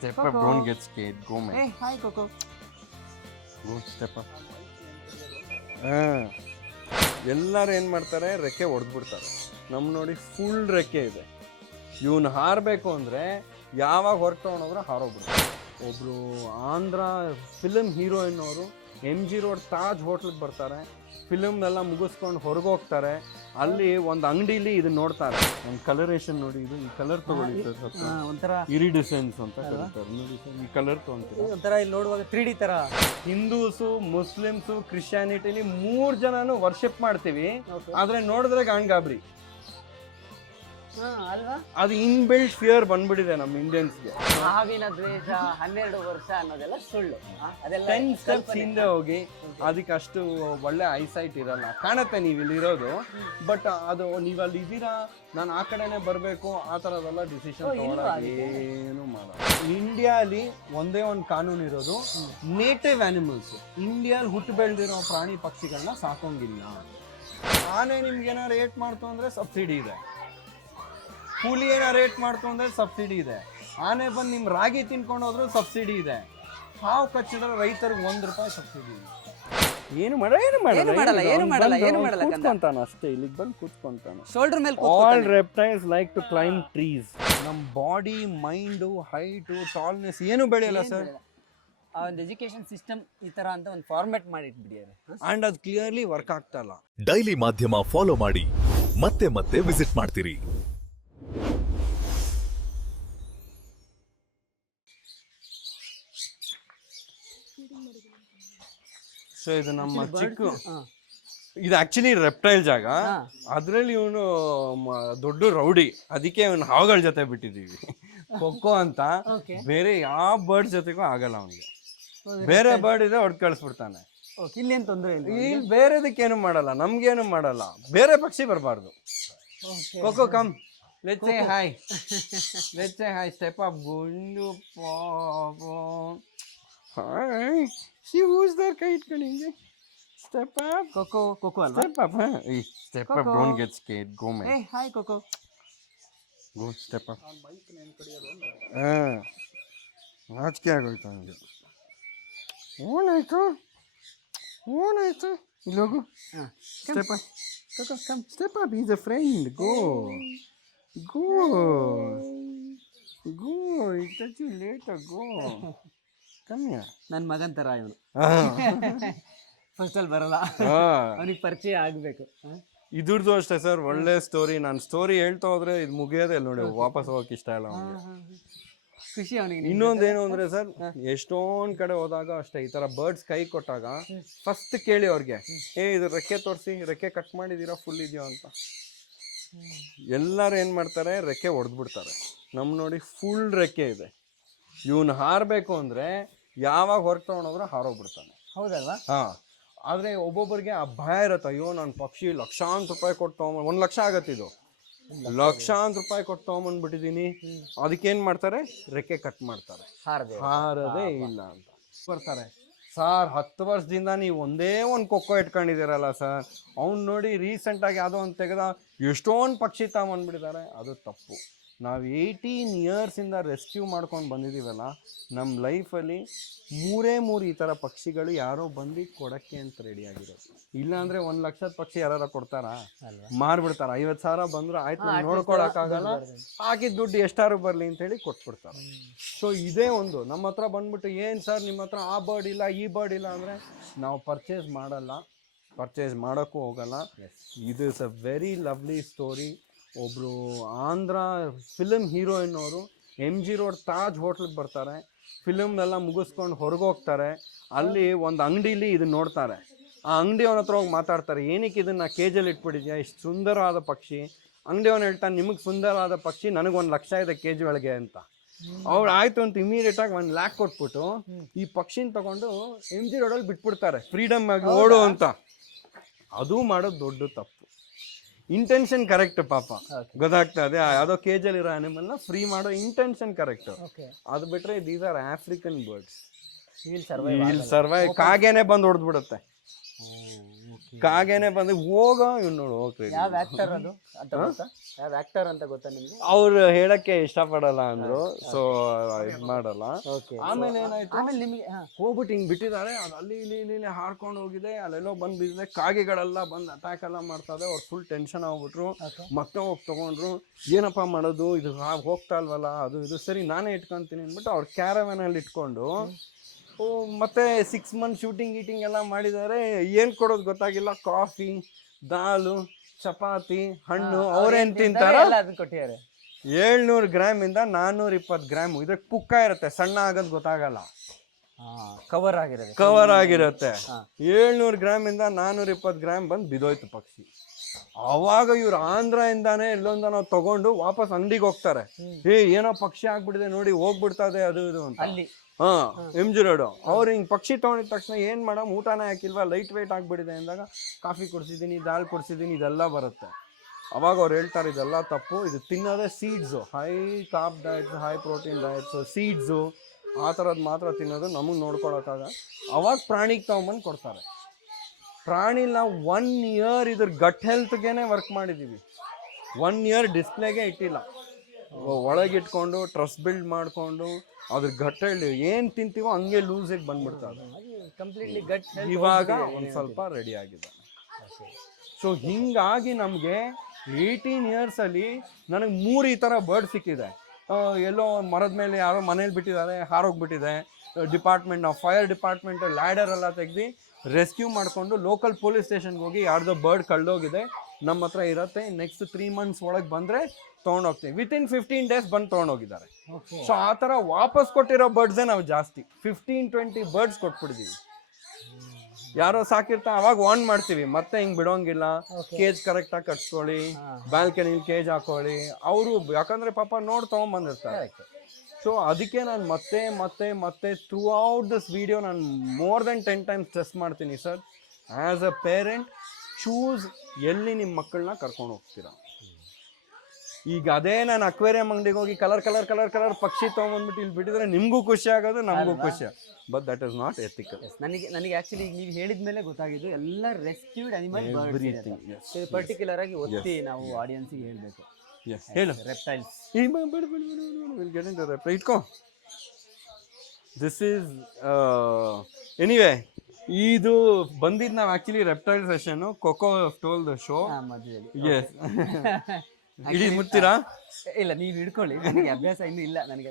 Step up, Coco. don't get scared. Go, man. Hey, hi, Coco. Go, step up. ಎಲ್ಲರೂ ಏನು ಮಾಡ್ತಾರೆ, ರೆಕ್ಕೆ ಹೊಡೆದ್ಬಿಡ್ತಾರೆ. ನಮ್ಮ ನೋಡಿ ಫುಲ್ ರೆಕ್ಕೆ ಇದೆ. ಇವನು ಹಾರಬೇಕು ಅಂದರೆ ಯಾವಾಗ ಹೊರಗೆ ತೊಗೊಂಡೋದ್ರೆ ಹಾರೋಗ್ಬಿಡ್ತಾರೆ. ಒಬ್ಬರು ಆಂಧ್ರ ಫಿಲಮ್ ಹೀರೋಯಿನ್ ಅವರು MG ರೋಡ್ ತಾಜ್ ಹೋಟ್ಲಿಗೆ ಬರ್ತಾರೆ. ಫಿಲಮ್ನೆಲ್ಲ ಮುಗಿಸ್ಕೊಂಡು ಹೊರಗೆ ಹೋಗ್ತಾರೆ. ಅಲ್ಲಿ ಒಂದು ಅಂಗಡಿಲಿ ಇದು ನೋಡ್ತಾರೆ. ಒಂದು ಕಲರೇಷನ್ ನೋಡಿ, ಇದು ಈ ಕಲರ್ ತಗೊಳ್ಳಿ ಒಂಥರ ಇರಿಡಿಸೆನ್ಸ್ ಅಂತ ಕರೀತಾರೆ. ನೋಡಿ ಸರ್, ಈ ಕಲರ್ ತೊಗೊಂತೀವಿ. ಒಂಥರ ಇಲ್ಲಿ ನೋಡುವಾಗ 3D ತರ. ಹಿಂದೂಸು, ಮುಸ್ಲಿಮ್ಸು, ಕ್ರಿಶ್ಚಿಯಾನಿಟಿಲಿ 3 ಜನನು ವರ್ಷಿಪ್ ಮಾಡ್ತೀವಿ. ಆದ್ರೆ ನೋಡಿದ್ರೆ ಗಾಂಡ್ಗಾಬ್ರಿ ಅಲ್ವಾ? ಅದು ಇನ್ಬಿಲ್ಟ್ ಫಿಯರ್ ಬಂದ್ಬಿಟ್ಟಿದೆ ನಮ್ಮ ಇಂಡಿಯನ್ಸ್ಗೆ. ಮಾವಿನ ದ್ವೇಷ 12 ವರ್ಷ ಅನ್ನೋದೆಲ್ಲ ಸುಳ್ಳು. ಅದೆಲ್ಲ 10 ಸ್ಟೆಪ್ಸ್ ಹಿಂದೆ ಹೋಗಿ ಅದಕ್ಕೆ ಅಷ್ಟು ಒಳ್ಳೆ ಐಸೈಟ್ ಇರಲ್ಲ. ಕಾಣುತ್ತೆ ನೀವು ಇಲ್ಲಿರೋದು, ಬಟ್ ಅದು ನೀವು ಅಲ್ಲಿ ಇದ್ದೀರಾ, ನಾನು ಆ ಕಡೆನೆ ಬರಬೇಕು, ಆ ಥರದೆಲ್ಲ ಡಿಸಿಷನ್ ತಗೊಳ್ಳೋಕೆ ಏನು ಮಾಡಲ್ಲ. ಇಂಡಿಯಾಲಿ ಒಂದೇ ಒಂದು ಕಾನೂನು ಇರೋದು, ನೇಟಿವ್ ಆನಿಮಲ್ಸ್, ಇಂಡಿಯಾಲಿ ಹುಟ್ಟು ಬೆಳೆದಿರೋ ಪ್ರಾಣಿ ಪಕ್ಷಿಗಳನ್ನ ಸಾಕೋಂಗಿಲ್ಲ. ಆನೆ ನಿಮ್ಗೆ ಏನಾರು ರೇಟ್ ಮಾಡ್ತು ಅಂದರೆ ಸಬ್ಸಿಡಿ ಇದೆ. ಕೂಲಿ ಏನೋ ರೇಟ್ ಮಾಡ್ತು ಅಂದರೆ ಸಬ್ಸಿಡಿ ಇದೆ. ಆನೆ ಬಂದು ನಿಮ್ಮ ರಾಗಿ ತಿನ್ಕೊಂಡು ಹೋದ್ರೂ ಸಬ್ಸಿಡಿ ಇದೆ. ಹಾವು ಕಚ್ಚಿದ್ರೆ ರೈತರಿಗೆ ₹1 ಸಬ್ಸಿಡಿ ಇದೆ. ಏನು ಮಾಡಲ್ಲ ಕೂತ್ಕೊಂತಾನೆ ಅಷ್ಟೇ. ಇಲ್ಲಿಗೆ ಬಂದು ಕೂತ್ಕೊಂತಾನೆ. ಶೋಲ್ಡರ್ ಮೇಲೆ all reptiles like to climb trees. ನಮ್ಮ ಬಾಡಿ, ಮೈಂಡು, ಹೈಟು, ಟಾಲ್ನೆಸ್ ಏನು ಬೆಳೆಯಲ್ಲ ಸರ್. ಆ ಒಂದು ಎಜುಕೇಶನ್ ಸಿಸ್ಟಮ್ ಈ ತರ ಅಂತ ಒಂದು ಫಾರ್ಮ್ಯಾಟ್ ಮಾಡಿಟ್ಬಿಟ್ಟಿದ್ದಾರೆ. ಅಂಡ್ ಅದು ಕ್ಲಿಯರ್ಲಿ ವರ್ಕ್ ಆಗ್ತಾ ಇಲ್ಲ. ಡೈಲಿ ಮಾಧ್ಯಮ ಫಾಲೋ ಮಾಡಿ, ಮತ್ತೆ ಮತ್ತೆ ವಿಸಿಟ್ ಮಾಡ್ತೀರಿ. ಸೊ ಇದು ನಮ್ಮ ಇದು ಆಕ್ಚುಲಿ ರೆಪ್ಟೈಲ್ ಜಾಗ. ಅದ್ರಲ್ಲಿ ಇವನು ದೊಡ್ಡ ರೌಡಿ, ಅದಕ್ಕೆ ಇವನು ಹಾವುಗಳ ಜೊತೆ ಬಿಟ್ಟಿದೀವಿ. ಕೊಕ್ಕೋ ಅಂತ. ಬೇರೆ ಯಾವ ಬರ್ಡ್ ಜೊತೆಗೂ ಆಗಲ್ಲ ಅವನಿಗೆ. ಬೇರೆ ಬರ್ಡ್ ಇದೆ ಹೊಡೆದು ಕಳಿಸ್ಬಿಡ್ತಾನೆ. ಇಲ್ಲೇನು ತೊಂದರೆ ಇಲ್ಲ. ಇಲ್ಲಿ ಬೇರೆದಕ್ಕೇನು ಮಾಡಲ್ಲ, ನಮ್ಗೇನು ಮಾಡಲ್ಲ. ಬೇರೆ ಪಕ್ಷಿ ಬರಬಾರ್ದು. Coco come, let's say hi. Let's say hi. Step up ಗುಂಡು ಪಾಪೋ. ಹಾಯ್. She who's there ಕೈ ಇಟ್ಕೊಂಡು ಹಿಂಗೆ. Step up. Coco ಅಲ್ವಾ? Step up. Hey, step up, don't get scared. Go, man. Hey, hi, Coco. Go, step up. ನಾಚಿಕೆ ಆಗೋಯ್ತು ಅವನಿಗೆ. ಏನಾಯ್ತು? ಇಲ್ಲಿ ಹೋಗು. Step up. Coco, come. Step up. He's a friend. Go. It touch you later. Go. ನನ್ನ ಮಗನ್ ತರ ಇವನು. ಫಸ್ಟ್ ಅಲ್ಲಿ ಬರಲ್ಲ, ಅವನಿಗೆ ಪರಿಚಯ ಆಗ್ಬೇಕು. ಇದ್ರದ್ದು ಅಷ್ಟೇ ಸರ್, ಒಳ್ಳೆ ಸ್ಟೋರಿ. ನಾನು ಸ್ಟೋರಿ ಹೇಳ್ತಾ ಹೋದ್ರೆ ಇದು ಮುಗಿಯೋದೇ ಇಲ್ಲ ನೋಡಿ. ವಾಪಸ್ ಹೋಗಕ್ಕೆ ಇಷ್ಟ ಇಲ್ಲ ಅವನಿಗೆ. ಖುಷಿ ಅವನಿಗೆ. ಇನ್ನೊಂದೇನು ಅಂದ್ರೆ ಸರ್, ಎಷ್ಟೊಂದ್ ಕಡೆ ಹೋದಾಗ ಅಷ್ಟೇ, ಈ ತರ ಬರ್ಡ್ಸ್ ಕೈ ಕೊಟ್ಟಾಗ ಫಸ್ಟ್ ಕೇಳಿ ಅವ್ರಿಗೆ, ಇದು ರೆಕ್ಕೆ ತೋರಿಸಿ, ರೆಕ್ಕೆ ಕಟ್ ಮಾಡಿದೀರಾ, ಫುಲ್ ಇದೆಯೋ ಅಂತ. ಎಲ್ಲರೂ ಏನ್ ಮಾಡ್ತಾರೆ, ರೆಕ್ಕೆ ಹೊಡೆದ್ಬಿಡ್ತಾರೆ. ನಮ್ ನೋಡಿ ಫುಲ್ ರೆಕ್ಕೆ ಇದೆ. ಇವನು ಹಾರಬೇಕು ಅಂದ್ರೆ ಯಾವಾಗ ಹೊರಗೆ ತೊಗೊಂಡೋದ್ರೆ ಹಾರೋಗ್ಬಿಡ್ತಾನೆ. ಹೌದಲ್ವಾ? ಆದರೆ ಒಬ್ಬೊಬ್ಬರಿಗೆ ಆ ಭಯ ಇರುತ್ತೆ. ಅಯ್ಯೋ ನನ್ನ ಪಕ್ಷಿ ಲಕ್ಷಾಂತರ ರೂಪಾಯಿ ಕೊಟ್ಟು ತೊಗೊಂಬ, 1 ಲಕ್ಷ ಆಗತ್ತಿದು, ಲಕ್ಷಾಂತರ ರೂಪಾಯಿ ಕೊಟ್ಟು ತೊಗೊಂಬಂದ್ಬಿಟ್ಟಿದ್ದೀನಿ. ಅದಕ್ಕೇನು ಮಾಡ್ತಾರೆ, ರೆಕ್ಕೆ ಕಟ್ ಮಾಡ್ತಾರೆ. ಹಾರದೇ ಇಲ್ಲ ಅಂತ ಬರ್ತಾರೆ. ಸರ್ 10 ವರ್ಷದಿಂದ ನೀವು ಒಂದೇ ಒಂದು ಕೊಕ್ಕೋ ಇಟ್ಕೊಂಡಿದ್ದೀರಲ್ಲ ಸರ್. ಅವ್ನು ನೋಡಿ ರೀಸೆಂಟಾಗಿ ಯಾವುದೋ ಒಂದು ತೆಗೆದ ಎಷ್ಟೊಂದು ಪಕ್ಷಿ ತಗೊಂಬಂದ್ಬಿಟ್ಟಿದ್ದಾರೆ. ಅದು ತಪ್ಪು. ನಾವು 18 ಇಯರ್ಸಿಂದ ರೆಸ್ಕ್ಯೂ ಮಾಡ್ಕೊಂಡು ಬಂದಿದ್ದೀವಲ್ಲ, ನಮ್ಮ ಲೈಫಲ್ಲಿ 3 ಈ ಥರ ಪಕ್ಷಿಗಳು ಯಾರೋ ಬಂದು ಕೊಡೋಕ್ಕೆ ಅಂತ ರೆಡಿ ಆಗಿರೋದು. ಇಲ್ಲಾಂದರೆ 1 ಲಕ್ಷದ ಪಕ್ಷಿ ಯಾರು ಕೊಡ್ತಾರಾ? ಮಾರ್ಬಿಡ್ತಾರೆ. 50,000 ಬಂದರೂ ಆಯ್ತು, ನಾನು ನೋಡ್ಕೊಳಕ್ಕಾಗಲ್ಲ, ಹಾಕಿದ ದುಡ್ಡು ಎಷ್ಟಾರು ಬರಲಿ ಅಂತೇಳಿ ಕೊಟ್ಬಿಡ್ತಾರೆ. ಸೊ ಇದೇ ಒಂದು ನಮ್ಮ ಹತ್ರ ಬಂದ್ಬಿಟ್ಟು, ಏನು ಸರ್ ನಿಮ್ಮ ಹತ್ರ ಆ ಬರ್ಡ್ ಇಲ್ಲ, ಈ ಬರ್ಡ್ ಇಲ್ಲ ಅಂದರೆ ನಾವು ಪರ್ಚೇಸ್ ಮಾಡಲ್ಲ, ಪರ್ಚೇಸ್ ಮಾಡೋಕ್ಕೂ ಹೋಗಲ್ಲ. ಇದು is a very lovely story. ಒಬ್ಬರು ಆಂಧ್ರ ಫಿಲಮ್ ಹೀರೋಯಿನ್ ಅವರು MG ರೋಡ್ ತಾಜ್ ಹೋಟ್ಲಿಗೆ ಬರ್ತಾರೆ. ಫಿಲಮ್ನೆಲ್ಲ ಮುಗಿಸ್ಕೊಂಡು ಹೊರಗೆ ಹೋಗ್ತಾರೆ. ಅಲ್ಲಿ ಒಂದು ಅಂಗಡಿಲಿ ಇದು ನೋಡ್ತಾರೆ. ಆ ಅಂಗಡಿಯವನ ಹತ್ರ ಹೋಗಿ ಮಾತಾಡ್ತಾರೆ, ಏನಕ್ಕೆ ಇದನ್ನು ಕೇಜಲ್ಲಿ ಇಟ್ಬಿಟ್ಟಿದ್ಯಾ, ಇಷ್ಟು ಸುಂದರವಾದ ಪಕ್ಷಿ. ಅಂಗಡಿಯವನು ಹೇಳ್ತಾನೆ, ನಿಮಗೆ ಸುಂದರವಾದ ಪಕ್ಷಿ, ನನಗೆ 1 ಲಕ್ಷ ಇದೆ ಕೇಜ್ ಒಳಗೆ ಅಂತ. ಅವ್ರು ಆಯಿತು ಅಂತ ಇಮಿಡಿಯೇಟಾಗಿ 1 ಲ್ಯಾಕ್ ಕೊಟ್ಬಿಟ್ಟು ಈ ಪಕ್ಷಿನ ತಗೊಂಡು MG ರೋಡಲ್ಲಿ ಬಿಟ್ಬಿಡ್ತಾರೆ, ಫ್ರೀಡಮ್ ಆಗಿ ಓಡು ಅಂತ. ಅದು ಮಾಡೋದು ದೊಡ್ಡ ತಪ್ಪು. ಇಂಟೆನ್ಷನ್ ಕರೆಕ್ಟ್, ಪಾಪ ಗೊತ್ತಾಗ್ತಾ ಇದೆ. ಯಾವುದೋ ಕೇಜಲ್ಲಿರೋ ಅನಿಮಲ್ನ ಫ್ರೀ ಮಾಡೋ ಇಂಟೆನ್ಷನ್ ಕರೆಕ್ಟ್. ಅದು ಬಿಟ್ರೆ ದೀಸ್ ಆರ್ ಆಫ್ರಿಕನ್ ಬರ್ಡ್ಸ್. ಇಲ್ಲಿ ಸರ್ವೈವ್ ಕಾಗೇನೆ ಬಂದು ಹೊಡೆದ್ಬಿಡುತ್ತೆ. ಕಾಗೆನೆ ಬಂದು ಹೋಗ ಇವ್ ನೋಡು ಹೋಗ್ರಿ ಯಾವ ಆಕ್ಟರ್ ಅದು ಅಂತ ಗೊತ್ತಾ? ಯಾವ ಆಕ್ಟರ್ ಅಂತ ಗೊತ್ತಾ ನಿಮ್ಗೆ? ಅವ್ರು ಹೇಳಕ್ಕೆ ಇಷ್ಟಪಡಲ್ಲ ಅಂದ್ರು, ಸೊ ಇದ್ ಮಾಡಲ್ಲ. ಓಕೆ. ಆಮೇಲೆ ಏನಾಯ್ತು, ಆಮೇಲೆ ನಿಮಗೆ ಹೋಗ್ಬಿಟ್ಟು ಹಿಂಗ್ ಬಿಟ್ಟಿದ್ದಾರೆ, ಅದು ಅಲ್ಲಿ ಇಲ್ಲಿ ಹಾರ್ಕೊಂಡು ಹೋಗಿದೆ, ಅಲ್ಲೆಲ್ಲೋ ಬಂದ್ ಬಿದ್ದಿದೆ, ಕಾಗೆಗಳೆಲ್ಲ ಬಂದು ಅಟ್ಯಾಕ್ ಎಲ್ಲ ಮಾಡ್ತದೆ. ಅವ್ರು ಫುಲ್ ಟೆನ್ಷನ್ ಆಗ್ಬಿಟ್ರು, ಮತ್ತೆ ಹೋಗಿ ತಗೊಂಡ್ರು. ಏನಪ್ಪಾ ಮಾಡೋದು, ಇದು ಹೋಗ್ತಾ ಇಲ್ವಲ್ಲ, ಅದು ಇದು ಸರಿ ನಾನೇ ಇಟ್ಕೊಂತೀನಿ ಅಂದ್ಬಿಟ್ಟು ಅವ್ರ ಕ್ಯಾರವ್ಯಾನ್ ಅಲ್ಲಿ ಇಟ್ಕೊಂಡು ಮತ್ತೆ 6 months ಶೂಟಿಂಗ್ ಗೀಟಿಂಗ್ ಎಲ್ಲ ಮಾಡಿದ್ದಾರೆ. ಏನ್ ಕೊಡೋದು ಗೊತ್ತಾಗಿಲ್ಲ, ಕಾಫಿ, ದಾಲು, ಚಪಾತಿ, ಹಣ್ಣು. ಅವ್ರೇನ್ ತಿಂತಾರ, ಅದನ್ನ ಕೊಟ್ಟಿದ್ದಾರೆ. 700 ಗ್ರಾಮ್ ಇಂದ 420 ಗ್ರಾಮ್. ಇದಕ್ಕೆ ಪುಕ್ಕ ಇರುತ್ತೆ, ಸಣ್ಣ ಆಗೋದು ಗೊತ್ತಾಗಲ್ಲ, ಕವರ್ ಆಗಿರೋದು, ಕವರ್ ಆಗಿರುತ್ತೆ. 700 ಗ್ರಾಮ್ ಇಂದ 420 ಗ್ರಾಮ್ ಬಂದು ಬಿದೋಯ್ತು ಪಕ್ಷಿ. ಅವಾಗ ಇವ್ರು ಆಂಧ್ರ ಇಂದಾನೆ ಎಲ್ಲೊಂದ ನಾವು ತಗೊಂಡು ವಾಪಸ್ ಅಂಗಡಿಗೆ ಹೋಗ್ತಾರೆ. ಏನೋ ಪಕ್ಷಿ ಆಗ್ಬಿಟ್ಟಿದೆ ನೋಡಿ, ಹೋಗ್ಬಿಡ್ತದೆ ಅದು ಇದು ಅಂತ. ಅಲ್ಲಿ MG ರೋಡ್. ಅವ್ರು ಹಿಂಗ್ ಪಕ್ಷಿ ತಗೊಂಡಿದ ತಕ್ಷಣ ಏನ್ ಮಾಡಮ್, ಊಟನೇ ಹಾಕಿಲ್ವಾ, ಲೈಟ್ ವೇಟ್ ಆಗ್ಬಿಟ್ಟಿದೆ ಅಂದಾಗ ಕಾಫಿ ಕೊಡ್ಸಿದೀನಿ, ದಾಲ್ ಕೊಡ್ಸಿದೀನಿ, ಇದೆಲ್ಲ ಬರುತ್ತೆ. ಅವಾಗ ಅವ್ರು ಹೇಳ್ತಾರೆ ಇದೆಲ್ಲ ತಪ್ಪು, ಇದು ತಿನ್ನೋದೇ seeds, high carb diets, high protein diets, seeds ಆ ಥರದ್ದು ಮಾತ್ರ ತಿನ್ನೋದು, ನಮಗೆ ನೋಡ್ಕೊಳಕ್ಕಾಗ. ಅವಾಗ ಪ್ರಾಣಿಗೆ ತಗೊಂಬಂದು ಕೊಡ್ತಾರೆ. ಪ್ರಾಣಿ ನಾವು 1 year ಇದ್ರ ಗಟ್ ಹೆಲ್ತ್ಗೆನೆ ವರ್ಕ್ ಮಾಡಿದ್ದೀವಿ. 1 year ಡಿಸ್ಪ್ಲೇಗೆ ಇಟ್ಟಿಲ್ಲ, ಒಳಗಿಟ್ಕೊಂಡು ಟ್ರಸ್ಟ್ ಬಿಲ್ಡ್ ಮಾಡಿಕೊಂಡು ಅದ್ರ ಗಟ್ ಹೆಲ್ತ್ ಏನು ತಿಂತೀವೋ ಹಂಗೆ ಲೂಸಿಗೆ ಬಂದ್ಬಿಡ್ತಾರೆ. ಕಂಪ್ಲೀಟ್ಲಿ ಗಟ್ ಇವಾಗ ಒಂದು ಸ್ವಲ್ಪ ರೆಡಿ ಆಗಿದೆ. ಸೊ ಹಿಂಗಾಗಿ ನಮಗೆ 18 years ಅಲ್ಲಿ ನನಗೆ 3 ಈ ಥರ ಬರ್ಡ್ ಸಿಕ್ಕಿದೆ. ಎಲ್ಲೋ ಮರದ ಮೇಲೆ ಯಾರೋ ಮನೇಲಿ ಬಿಟ್ಟಿದ್ದಾರೆ, ಹಾರೋಗ್ಬಿಟ್ಟಿದೆ. ಫೈರ್ ಡಿಪಾರ್ಟ್ಮೆಂಟ್ ಲ್ಯಾಡರ್ ಎಲ್ಲ ತೆಗ್ದು ರೆಸ್ಕ್ಯೂ ಮಾಡಿಕೊಂಡು ಲೋಕಲ್ ಪೊಲೀಸ್ ಸ್ಟೇಷನ್ಗೆ ಹೋಗಿ ಯಾರ್ದೋ ಬರ್ಡ್ ಕಳ್ದೋಗಿದೆ, ನಮ್ಮ ಹತ್ರ ಇರುತ್ತೆ, ನೆಕ್ಸ್ಟ್ 3 months ಒಳಗೆ ಬಂದರೆ ತೊಗೊಂಡೋಗ್ತೀವಿ. ವಿತಿನ್ 15 days ಬಂದು ತೊಗೊಂಡೋಗಿದ್ದಾರೆ. ಸೊ ಆ ಥರ ವಾಪಸ್ ಕೊಟ್ಟಿರೋ ಬರ್ಡ್ಸೇ ನಾವು ಜಾಸ್ತಿ, 15-20 ಬರ್ಡ್ಸ್ ಕೊಟ್ಬಿಡ್ತೀವಿ. ಯಾರೋ ಸಾಕಿರ್ತಾ ಅವಾಗ ವಾರ್ನ್ ಮಾಡ್ತೀವಿ, ಮತ್ತೆ ಹಿಂಗ್ ಬಿಡೋಂಗಿಲ್ಲ, ಕೇಜ್ ಕರೆಕ್ಟಾಗಿ ಕಟ್ಸ್ಕೊಳ್ಳಿ, ಬಾಲ್ಕನಿಲಿ ಕೇಜ್ ಹಾಕೊಳ್ಳಿ. ಅವರು ಯಾಕಂದ್ರೆ ಪಾಪ ನೋಡಿ ತೊಗೊಂಬಂದಿರ್ತಾರೆ. ಸೊ ಅದಕ್ಕೆ ನಾನು ಮತ್ತೆ ಮತ್ತೆ ಮತ್ತೆ ಥ್ರೂ ಔಟ್ ದಿಸ್ ವಿಡಿಯೋ ನಾನು ಮೋರ್ ದೆನ್ 10 times ಸ್ಟ್ರೆಸ್ ಮಾಡ್ತೀನಿ, sir, as a parent choose ಎಲ್ಲಿ ನಿಮ್ಮ ಮಕ್ಕಳನ್ನ ಕರ್ಕೊಂಡು ಹೋಗ್ತೀರಾ. ಈಗ ಅದೇ ನಾನು ಅಕ್ವೇರಿಯಂ ಅಂಗಡಿಗೆ ಹೋಗಿ ಕಲರ್ ಪಕ್ಷಿ ತೊಗೊಂಬಂದ್ಬಿಟ್ಟು ಇಲ್ಲಿ ಬಿಟ್ಟಿದ್ರೆ ನಿಮಗೂ ಖುಷಿ ಆಗೋದು, ನಮಗೂ ಖುಷಿ. But that is not ethical. ನನಗೆ ಆಕ್ಚುಲಿ ನೀವು ಹೇಳಿದ ಮೇಲೆ ಗೊತ್ತಾಗಿದ್ದು ಎಲ್ಲ ರೆಸ್ಕ್ಯೂಡ್ ಅನಿಮಲ್ ಪರ್ಟಿಕ್ಯುಲರ್ ಆಗಿ ಒತ್ತಿ ನಾವು ಆಡಿಯನ್ಸಿಗೆ ಹೇಳಬೇಕು. ಹೇಳು, ರೆಪ್ಟೈಲ್ಸ್. ಇಟ್ಕೋ. ದಿಸ್ ಈಸ್ ಎನಿವೆ, ಇದು ಬಂದಿದ್ದು ನಾವು actually reptile session, Coco stole the show. Yes, ಇಡೀ ಮುಟ್ತೀರಾ? ಇಲ್ಲ, ನೀವು ಹಿಡ್ಕೊಳ್ಳಿ, ನನಗೆ ಅಭ್ಯಾಸ ಇನ್ನೂ ಇಲ್ಲ. ನನಗೆ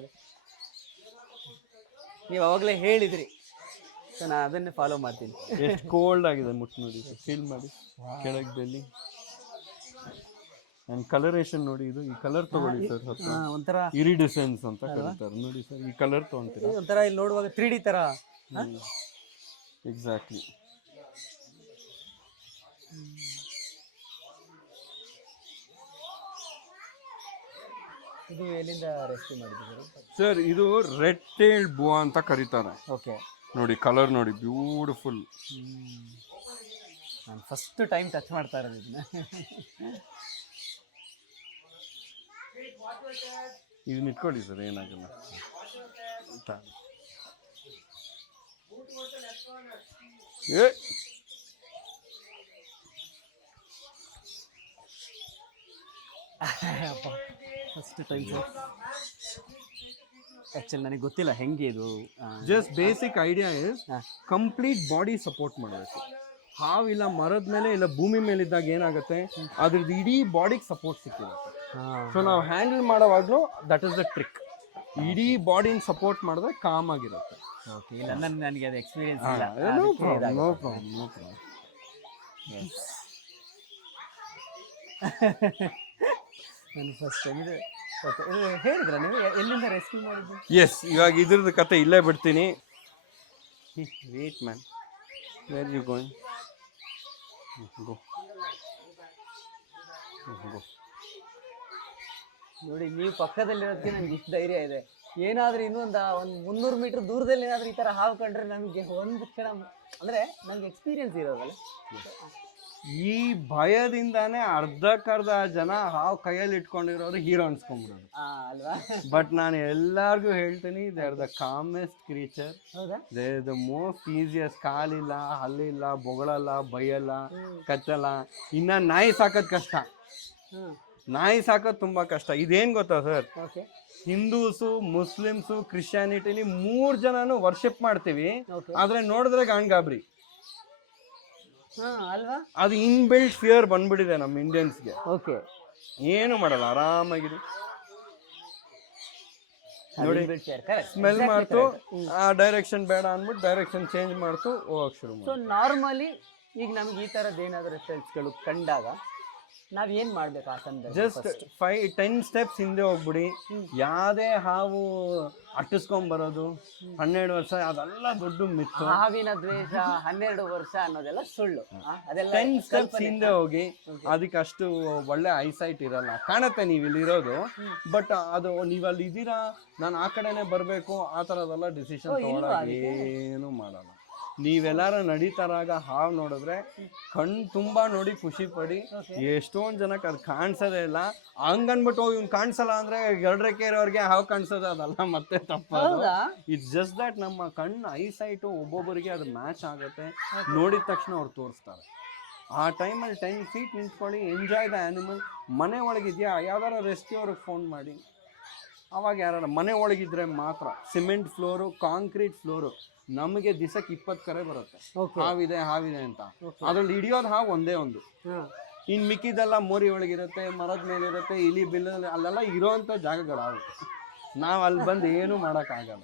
ನೀವು ಅವಾಗಲೇ ಹೇಳಿದ್ರಿ, ಸೊ ನಾನು ಅದನ್ನೇ ಫಾಲೋ ಮಾಡ್ತೀನಿ. ಎಷ್ಟು ಕೋಲ್ಡ್ ಆಗಿದೆ, ಮುಟ್ಟು ನೋಡಿ, ಫೀಲ್ ಮಾಡಿ ಕೆಳಗದಲ್ಲಿ. ಆ್ಯಂಡ್ ಕಲರೇಷನ್ ನೋಡಿ, ಇದು ಈ ಕಲರ್ ತಗೊಳ್ಳಿ ಸರ್, ಒಂಥರ ಇರಿಡಿಸೆನ್ಸ್ ಅಂತ ಕರೀತಾರೆ ನೋಡಿ ಸರ್. ಈ ಕಲರ್ ತಗೊಂತೀರಾ, ಒಂಥರ ಇಲ್ಲಿ ನೋಡುವಾಗ 3D ಥರ. ಎಕ್ಸಾಕ್ಟ್ಲಿ. ಇದು ಎಲ್ಲಿಂದ ರೆಸ್ಕ್ಯೂ ಮಾಡಿದ್ದೀರಿ ಸರ್? ಇದು ರೆಡ್ ಟೇಲ್ಡ್ ಬೋವಾ ಅಂತ ಕರೀತಾರೆ. ಓಕೆ, ನೋಡಿ ಕಲರ್ ನೋಡಿ, ಬ್ಯೂಟಿಫುಲ್. ನಾನು ಫಸ್ಟ್ ಟೈಮ್ ಟಚ್ ಮಾಡ್ತಾ ಇರೋದು ಇದನ್ನ. ಇದನ್ನ ಇಟ್ಕೊಳ್ಳಿ ಸರ್, ಏನಾಗಲ್ಲ. First time sir. ಆ್ಯಕ್ಚುಲಿ ನನಗೆ ಗೊತ್ತಿಲ್ಲ ಹೆಂಗೆ ಇದು. Just basic idea is complete body support ಮಾಡಬೇಕು. ಹಾವಿಲ್ಲ ಮರದ ಮೇಲೆ ಇಲ್ಲ ಭೂಮಿ ಮೇಲೆ ಇದ್ದಾಗ ಏನಾಗುತ್ತೆ, ಅದ್ರದ್ದು ಇಡೀ ಬಾಡಿಗೆ ಸಪೋರ್ಟ್ ಸಿಕ್ಕಿರುತ್ತೆ. ಸೊ ನಾವು ಹ್ಯಾಂಡಲ್ ಮಾಡೋವಾಗ್ಲೂ ದಟ್ ಇಸ್ ದ ಟ್ರಿಕ್. ಇಡೀ ಬಾಡಿನ ಸಪೋರ್ಟ್ ಮಾಡಿದ್ರೆ ಕಾಮ್ ಆಗಿರುತ್ತೆ. ಓಕೆ, ಇಲ್ಲ ನನಗೆ ಅದು ಎಕ್ಸ್ಪೀರಿಯನ್ಸ್ ಇಲ್ಲ. No problem. ನಾನು ಫಸ್ಟ್ ಟೈಮ್ ಇದು. ಓಕೆ, ಹೇಳಿದ್ರ ನೀವು ಎಲ್ಲಿಂದ ರೆಸ್ಕ್ಯೂ ಮಾಡಿದ್ದು? ಎಸ್, ಇವಾಗ ಇದ್ರದ್ದು ಕತೆ ಇಲ್ಲೇ ಬಿಡ್ತೀನಿ. Wait man, where you going? Go. ನೋಡಿ, ನೀವು ಪಕ್ಕದಲ್ಲಿರೋದಕ್ಕೆ ನನಗೆ ಇಷ್ಟು ಧೈರ್ಯ ಇದೆ. ಏನಾದರೂ ಇನ್ನೊಂದು 300 ಮೀಟರ್ ದೂರದಲ್ಲಿ ಏನಾದರೂ ಈ ಥರ ಹಾವು ಕಂಡ್ರೆ ನನಗೆ ಒಂದು ಕ್ಷಣ ಅಂದರೆ ನನಗೆ ಎಕ್ಸ್ಪೀರಿಯನ್ಸ್ ಇರೋದಲ್ಲ. ಈ ಭಯದಿಂದಾನೇ ಅರ್ಧಕ್ಕರ್ಧ ಜನ ಹಾವು ಕೈಯಲ್ಲಿ ಇಟ್ಕೊಂಡಿರೋರು ಹೀರೋ ಅನ್ಸ್ಕೊಂಡ್ಬಿಡೋದು. ಅಲ್ವಾ? ಬಟ್ ನಾನು ಎಲ್ಲಾರ್ಗು ಹೇಳ್ತೀನಿ, they are the calmest creature, ಹೌದಾ? They the most easiest. ಕಾಲಿಲ್ಲ, ಹಲ್ಲಿಲ್ಲ, ಬೊಗಳಲ್ಲ, ಬೈಯಲ್ಲ, ಕಚ್ಚಲ್ಲ. ಇನ್ನ ನಾಯಿ ಸಾಕೋದ್ ಕಷ್ಟ. ನಾಯಿ ಸಾಕೋದು ತುಂಬಾ ಕಷ್ಟ. ಇದೇನ್ ಗೊತ್ತಾ ಸರ್, ಓಕೆ ಹಿಂದೂಸು, ಮುಸ್ಲಿಮ್ಸು, ಕ್ರಿಶ್ಚಿಯಾನಿಟಿಲಿ 3 ಜನನು ವರ್ಷಿಪ್ ಮಾಡ್ತೀವಿ, ಓಕೆ ಆದ್ರೆ ನೋಡಿದ್ರೆ ಗಾಂಡ್ಗಾಬ್ರಿ. ಅಲ್ವಾ? ಅದು ಇನ್ಬಿಲ್ಟ್ ಫಿಯರ್ ಬಂದ್ಬಿಟ್ಟಿದೆ ನಮ್ಮ ಇಂಡಿಯನ್ಸ್ಗೆ. ಓಕೆ ಏನು ಮಾಡಲ್ಲ, ಆರಾಮಾಗಿರಿ. ನೋಡಿ, ಸ್ಮೆಲ್ ಮಾಡ್ತು, ಆ ಡೈರೆಕ್ಷನ್ ಬೇಡ ಅಂದ್ಬಿಟ್ಟು ಡೈರೆಕ್ಷನ್ ಚೇಂಜ್ ಮಾಡ್ತು, ಹೋಗಕ್ ಶುರು ಸೊ ನಾರ್ಮಲಿ ಈಗ ನಮ್ಗೆ ಈ ಥರದ್ದು ಏನಾದರೂ ರಿಸಲ್ಟ್ಸ್ಗಳು ಕಂಡಾಗ ನಾವ್ ಏನ್ ಮಾಡ್ಬೇಕು ಆ ಸಂದರ್ಭ? ಜಸ್ಟ್ 5-10 ಸ್ಟೆಪ್ಸ್ ಹಿಂದೆ ಹೋಗ್ಬಿಡಿ. ಯಾವ್ದೇ ಹಾವು ಅಟ್ಟಿಸ್ಕೊಂಡ್ ಬರೋದು 12 ವರ್ಷ ಅದೆಲ್ಲ ದೊಡ್ಡ ಮಿತ್ತು. ಹಾವಿನ ದ್ವೇಷ 12 ವರ್ಷ ಅನ್ನೋದೆಲ್ಲ ಸುಳ್ಳು. ಅದೆಲ್ಲ 10 ಸ್ಟೆಪ್ಸ್ ಹಿಂದೆ ಹೋಗಿ. ಅದಕ್ಕೆ ಅಷ್ಟು ಒಳ್ಳೆ ಐಸೈಟ್ ಇರಲ್ಲ. ಕಾಣತ್ತೆ ನೀವು ಇಲ್ಲಿರೋದು, ಬಟ್ ಅದು ನೀವು ಅಲ್ಲಿ ಇದ್ದೀರಾ, ನಾನು ಆ ಕಡೆನೆ ಬರಬೇಕು, ಆ ಥರದೆಲ್ಲ ಡಿಸಿಷನ್ ತಗೊಳಕ್ಕೆ ಏನು ಮಾಡಲ್ಲ. ನೀವೆಲ್ಲಾರು ನಡೀತಾರಾಗ ಹಾವು ನೋಡಿದ್ರೆ ಕಣ್ಣು ತುಂಬಾ ನೋಡಿ ಖುಷಿ ಪಡಿ. ಎಷ್ಟೊಂದು ಜನಕ್ಕೆ ಅದು ಕಾಣಿಸೋದೇ ಇಲ್ಲ. ಹಂಗನ್ಬಿಟ್ಟು ಇವ್ನು ಕಾಣಿಸಲ್ಲ ಅಂದ್ರೆ 2 ರೆಕ್ಕೆ ಇರೋರಿಗೆ ಹಾವು ಕಾಣಿಸೋದು, ಅದಲ್ಲ ಮತ್ತೆ ತಪ್ಪದು. ಇಟ್ಸ್ ಜಸ್ಟ್ ದಟ್ ನಮ್ಮ ಕಣ್ಣು ಐಸೈಟು ಒಬ್ಬೊಬ್ಬರಿಗೆ ಅದು ಮ್ಯಾಚ್ ಆಗುತ್ತೆ. ನೋಡಿದ ತಕ್ಷಣ ಅವ್ರು ತೋರಿಸ್ತಾರೆ. ಆ ಟೈಮಲ್ಲಿ 10 feet ನಿಂತ್ಕೊಳ್ಳಿ, ಎಂಜಾಯ್ ದ ಆ್ಯನಿಮಲ್. ಮನೆ ಒಳಗಿದ್ಯಾ, ಯಾವ್ದಾರ ರೆಸ್ಕ್ಯೂ ಅವ್ರಿಗೆ ಫೋನ್ ಮಾಡಿ. ಅವಾಗ ಯಾರು ಮನೆ ಒಳಗಿದ್ರೆ ಮಾತ್ರ. ಸಿಮೆಂಟ್ ಫ್ಲೋರು, ಕಾಂಕ್ರೀಟ್ ಫ್ಲೋರು, ನಮಗೆ ದಿಸಕ್ಕೆ 20 ಕರೆ ಬರುತ್ತೆ. ಹಾವಿದೆ ಅಂತ. ಅದ್ರಲ್ಲಿ ಹಿಡಿಯೋದು ಹಾವು ಒಂದೇ ಒಂದು. ಇನ್ ಮಿಕ್ಕಿದೆಲ್ಲ ಮೋರಿ ಒಳಗಿರುತ್ತೆ, ಮರದ ಮೇಲಿರುತ್ತೆ, ಇಲಿ ಬಿಲ್ಲಲ್ಲಿ, ಅಲ್ಲೆಲ್ಲ ಇರೋಂಥ ಜಾಗಗಳು ಹಾವು. ನಾವ್ ಅಲ್ಲಿ ಬಂದು ಏನು ಮಾಡಕ್ ಆಗಲ್ಲ.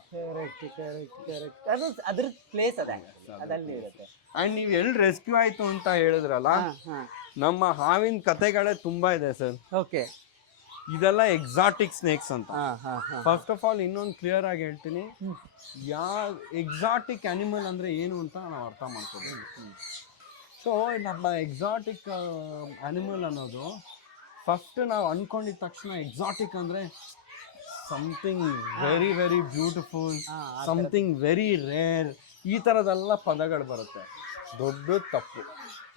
ಅದು ಅದ್ರ ಪ್ಲೇಸ್ ಅದಲ್ಲಿ ಇರುತ್ತೆ. ಅಂಡ್ ನೀವ್ ಎಲ್ಲಿ ರೆಸ್ಕ್ಯೂ ಆಯ್ತು ಅಂತ ಹೇಳಿದ್ರಲ್ಲ, ನಮ್ಮ ಹಾವಿನ ಕತೆಗಳೇ ತುಂಬಾ ಇದೆ ಸರ್. ಓಕೆ, ಇದೆಲ್ಲ ಎಕ್ಸಾಟಿಕ್ ಸ್ನೇಕ್ಸ್ ಅಂತ. ಫಸ್ಟ್ ಆಫ್ ಆಲ್ ಇನ್ನೊಂದು ಕ್ಲಿಯರ್ ಆಗಿ ಹೇಳ್ತೀನಿ, ಎಕ್ಸಾಟಿಕ್ ಅನಿಮಲ್ ಅಂದ್ರೆ ಏನು ಅಂತ ನಾವು ಅರ್ಥ ಮಾಡ್ಕೋಬೇಕು. ಸೊ ನಮ್ಮ ಎಕ್ಸಾಟಿಕ್ ಅನಿಮಲ್ ಅನ್ನೋದು ಫಸ್ಟ್ ನಾವು ಅನ್ಕೊಂಡಿದ ತಕ್ಷಣ ಎಕ್ಸಾಟಿಕ್ ಅಂದ್ರೆ something very very beautiful, something very rare, ಈ ಥರದೆಲ್ಲ ಪದಗಳು ಬರುತ್ತೆ. ದೊಡ್ಡ ತಪ್ಪು.